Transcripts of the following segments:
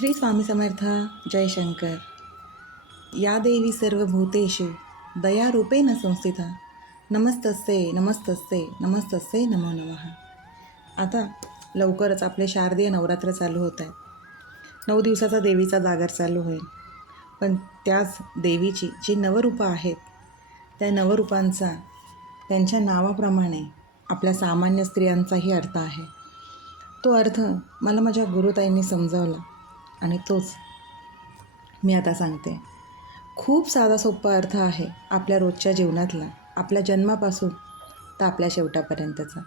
श्री स्वामी समर्थ जयशंकर या देवी सर्व भूतेषु दयारूपेण संस्थिता. नमस्तस्ते नमस्तस्ते नमस्तस्ते नमो नमः. आता लवकरच आपले शारदीय नवरात्र चालू होत आहे. नऊ दिवसाचा देवीचा जागर चालू होईल. पण त्याच देवीची जी नवरूपं आहेत त्या नवरूपांचा त्यांच्या नावाप्रमाणे आपल्या सामान्य स्त्रियांचाही अर्थ आहे. तो अर्थ मला माझ्या गुरुताईंनी समजावला. आणि तोच मी आता सांगते. खूप साधा सोपा अर्थ आहे आपल्या रोजच्या जीवनातला आपल्या जन्मापासून तर आपल्या शेवटापर्यंतचा.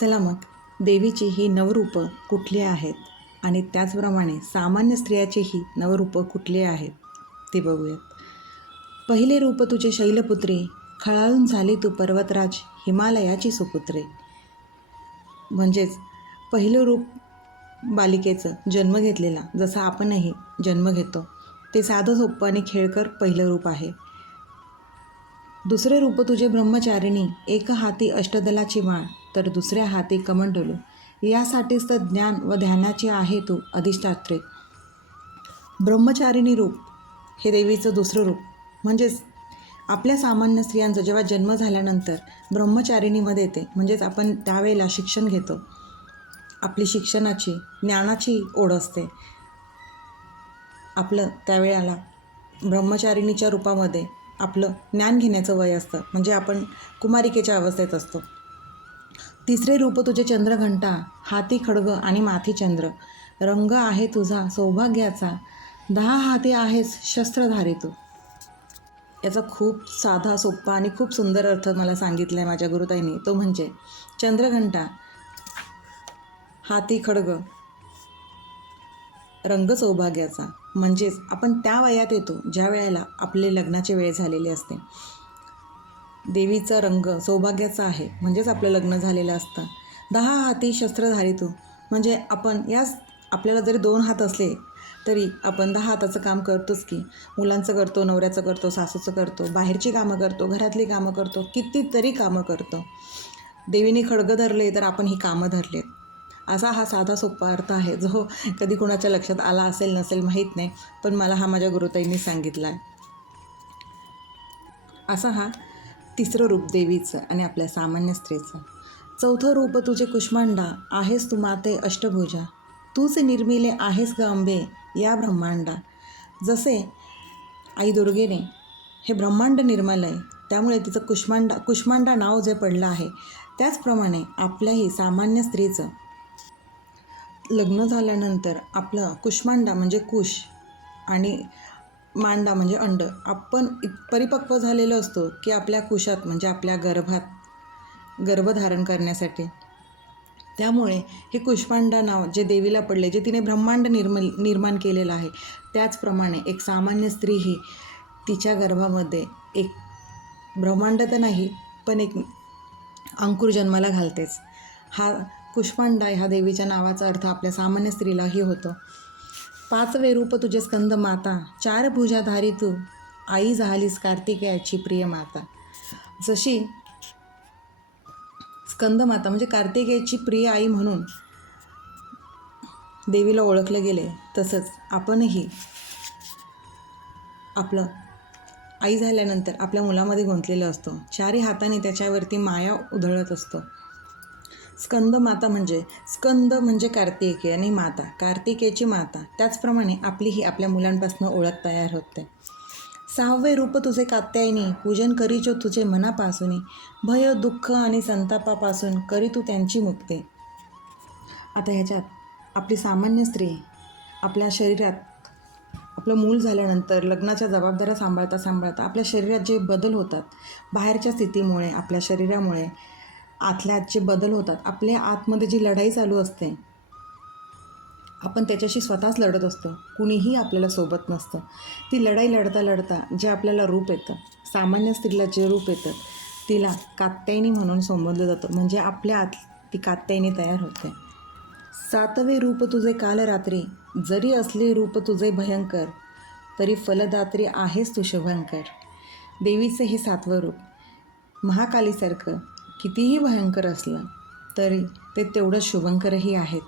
चला मग देवीची ही नवरूपं कुठली आहेत? आणि त्याचप्रमाणे सामान्य स्त्रियाचीही नवरूपं कुठली आहेत? ते बघूयात. पहिले रूप तुझे शैलपुत्री खळाळून झाली तू पर्वतराज हिमालयाची सुपुत्री. म्हणजेच पहिलं रूप बालिकेचं जन्म घेतलेला जसा आपणही जन्म घेतो. ते साधं सोपं आणि खेळकर पहिलं रूप आहे. दुसरे रूप तुझे ब्रह्मचारिणी एक हाती अष्टदलाची माळ तर दुसऱ्या हाती कमंडलू. यासाठीच तर ज्ञान व ध्यानाची आहे तू अधिष्ठात्री. ब्रह्मचारिणी रूप हे देवीचं दुसरं रूप. म्हणजेच आपल्या सामान्य स्त्रियांचा जेव्हा जन्म झाल्यानंतर ब्रह्मचारिणीमध्ये येते म्हणजेच आपण त्यावेळेला शिक्षण घेतो. आपली शिक्षणाची ज्ञानाची ओढ असते. आपलं त्यावेळेला ब्रह्मचारिणीच्या रूपामध्ये आपलं ज्ञान घेण्याचं वय असतं. म्हणजे आपण कुमारिकेच्या अवस्थेत असतो. तिसरे रूप तुझे चंद्रघंटा हाती खडग आणि माथी चंद्र. रंग आहे तुझा सौभाग्याचा. दहा हाती आहेस शस्त्रधारी तू याचा खूप साधा सोपा आणि खूप सुंदर अर्थ मला सांगितला आहे माझ्या गुरुताईंनी. तो म्हणजे चंद्रघंटा. हाती खडग. रंग सौभाग्याचा. म्हणजेच आपण त्या वयात येतो ज्या वेळेला आपले लग्नाची वेळ झालेली असते. देवीचा रंग सौभाग्याचा आहे म्हणजेच आपलं लग्न झालेलं असतं. दहा हाती शस्त्रधारी तू म्हणजे आपण याच आपल्याला जरी दोन हात असले तरी आपण दहा हाताचं काम करतोच की मुलांचं करतो नवऱ्याचं करतो सासूचं करतो बाहेरची कामं करतो घरातली कामं करतो कितीतरी कामं करतो. देवीने खडगं धरले तर आपण ही कामं धरलेत. असा हा साधा सोपा अर्थ आहे जो कधी कुणाच्या लक्षात आला असेल नसेल माहीत नाही पण मला हा माझ्या गुरुताईंनी सांगितला आहे असा हा तिसरं रूप देवीचं आणि आपल्या सामान्य स्त्रीचं. चौथं रूप तुझे कुष्मांडा आहेस तू माते अष्टभुजा. तूच निर्मिले आहेस ग अंबे या ब्रह्मांडा. जसे आई दुर्गेने हे ब्रह्मांड निर्मल आहे त्यामुळे तिचं कुष्मांडा कुष्मांडा नाव जे पडलं आहे त्याचप्रमाणे आपल्याही सामान्य स्त्रीचं लग्न झाल्यानंतर आपलं कुष्मांडा म्हणजे कुश आणि मांडा म्हणजे अंड आपण इत परिपक्व झालेलो असतो की आपल्या कुशात म्हणजे आपल्या गर्भात गर्भधारण करण्यासाठी. त्यामुळे हे कुष्मांडा नाव जे देवीला पडले जे तिने ब्रह्मांड निर्मल निर्माण केलेलं आहे त्याचप्रमाणे एक सामान्य स्त्री ही तिच्या गर्भामध्ये एक ब्रह्मांड तर नाही पण एक अंकुर जन्माला घालतेच. हा कुष्मांडा ह्या देवीच्या नावाचा अर्थ आपल्या सामान्य स्त्रीलाही होतो. पाचवे रूप तुझे स्कंद माता चार भुजाधारी तू आई झालीस कार्तिकेयाची प्रिय माता. जशी स्कंदमाता म्हणजे कार्तिकेयाची प्रिय आई म्हणून देवीला ओळखले गेले तसंच आपणही आपलं आई झाल्यानंतर आपल्या मुलामध्ये गुंतलेलं असतो. चारही हाताने त्याच्यावरती माया उधळत असतो. स्कंद माता म्हणजे स्कंद म्हणजे कार्तिके आणि माता कार्तिकेची माता. त्याचप्रमाणे आपली ही आपल्या मुलांपासून ओळख तयार होते. सहावे रूप तुझे कात्यायनी पूजन करीचो तुझे मनापासून भय दुःख आणि संतापापासून करी तू त्यांची मुक्ती. आता ह्याच्यात आपली सामान्य स्त्री आपल्या शरीरात आपलं मूल झाल्यानंतर लग्नाच्या जबाबदाऱ्या सांभाळता सांभाळता आपल्या शरीरात जे बदल होतात बाहेरच्या स्थितीमुळे आपल्या शरीरामुळे आतल्यात जे बदल होतात. आपल्या आतमध्ये जी लढाई चालू असते आपण त्याच्याशी स्वतःच लढत असतो. कुणीही आपल्याला सोबत नसतं. ती लढाई लढता लढता जे आपल्याला रूप येतं सामान्य स्त्रीला जे रूप येतं तिला कात्यायनी म्हणून संबोधलं जातं. म्हणजे आपल्या आत ती कात्यायनी तयार होते. सातवे रूप तुझे काल रात्री जरी असले रूप तुझे भयंकर तरी फलदात्री आहेस तू शुभंकर. देवीचं हे सातवं रूप. महाकालीसारखं कितीही भयंकर असलं तरी ते तेवढं शुभंकरही आहेच.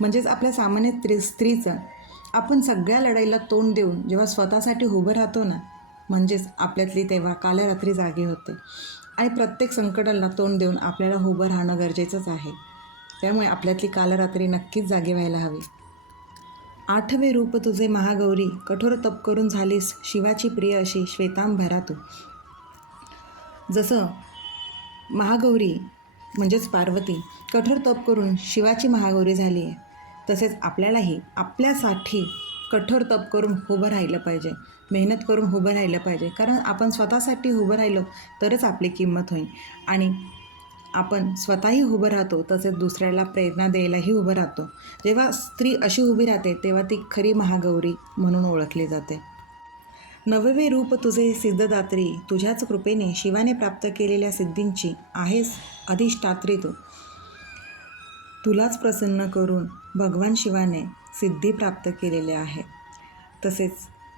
म्हणजेच आपल्या सामान्य स्त्री स्त्रीचं आपण सगळ्या लढाईला तोंड देऊन जेव्हा स्वतःसाठी उभं राहतो ना म्हणजेच आपल्यातली तेव्हा कालरात्री जागी होते. आणि प्रत्येक संकटाला तोंड देऊन आपल्याला उभं राहणं गरजेचंच आहे. त्यामुळे आपल्यातली कालरात्री नक्कीच जागी व्हायला हवी. आठवे रूप तुझे महागौरी कठोर तप करून झालीस शिवाची प्रिय अशी श्वेतांभरा तू. जसं महागौरी म्हणजेच पार्वती कठोर तप करून शिवाची महागौरी झाली आहे. तसेच आपल्यालाही आपल्यासाठी कठोर तप करून उभं राहिलं पाहिजे. मेहनत करून उभं राहिलं पाहिजे. कारण आपण स्वतःसाठी उभं राहिलो तरच आपली किंमत होईल. आणि आपण स्वतःही उभं राहतो तसेच दुसऱ्याला प्रेरणा द्यायलाही उभं राहतो. जेव्हा स्त्री अशी उभी राहते तेव्हा ती खरी महागौरी म्हणून ओळखली जाते. नववे रूप तुझे सिद्धदात्री तुझ्याच कृपेने शिवाने प्राप्त केलेल्या सिद्धींची आहेस अधिष्ठात्री तू तुलाच प्रसन्न करून भगवान शिवाने सिद्धी प्राप्त केलेल्या आहे. तसेच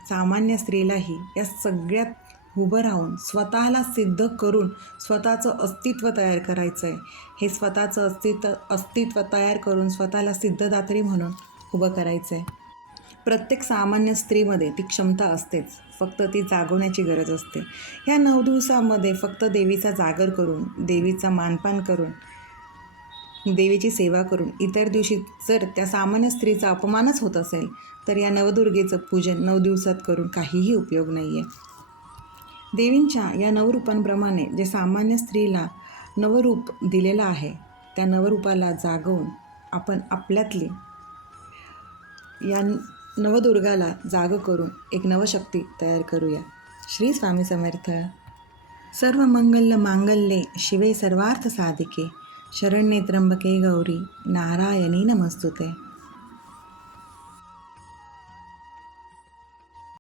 सामान्य स्त्रीलाही या सगळ्यात उभं राहून स्वतःला सिद्ध करून स्वतःचं अस्तित्व तयार करायचं आहे हे स्वतःचं अस्तित्व अस्तित्व तयार करून स्वतःला सिद्धदात्री म्हणून उभं करायचं आहे प्रत्येक सामान्य स्त्रीमध्ये ती क्षमता असतेच. फक्त ती जागवण्याची गरज असते. ह्या नऊ दिवसामध्ये फक्त देवीचा जागर करून देवीचा मानपान करून देवीची सेवा करून इतर दिवशी जर त्या सामान्य स्त्रीचा अपमानच होत असेल तर या नवदुर्गेचं पूजन नऊ दिवसात करून काहीही उपयोग नाही आहे देवींच्या या नवरूपांप्रमाणे जे सामान्य स्त्रीला नवरूप दिलेलं आहे त्या नवरूपाला जागवून आपण आपल्यातली या नवदुर्गाला जाग करून एक नवशक्ती तयार करूया. श्री स्वामी समर्थ. सर्व मंगल्य मांगल्ये शिवे सर्वार्थ साधिके. शरण्ये त्र्यंबके गौरी. नारायणी नमस्तुते.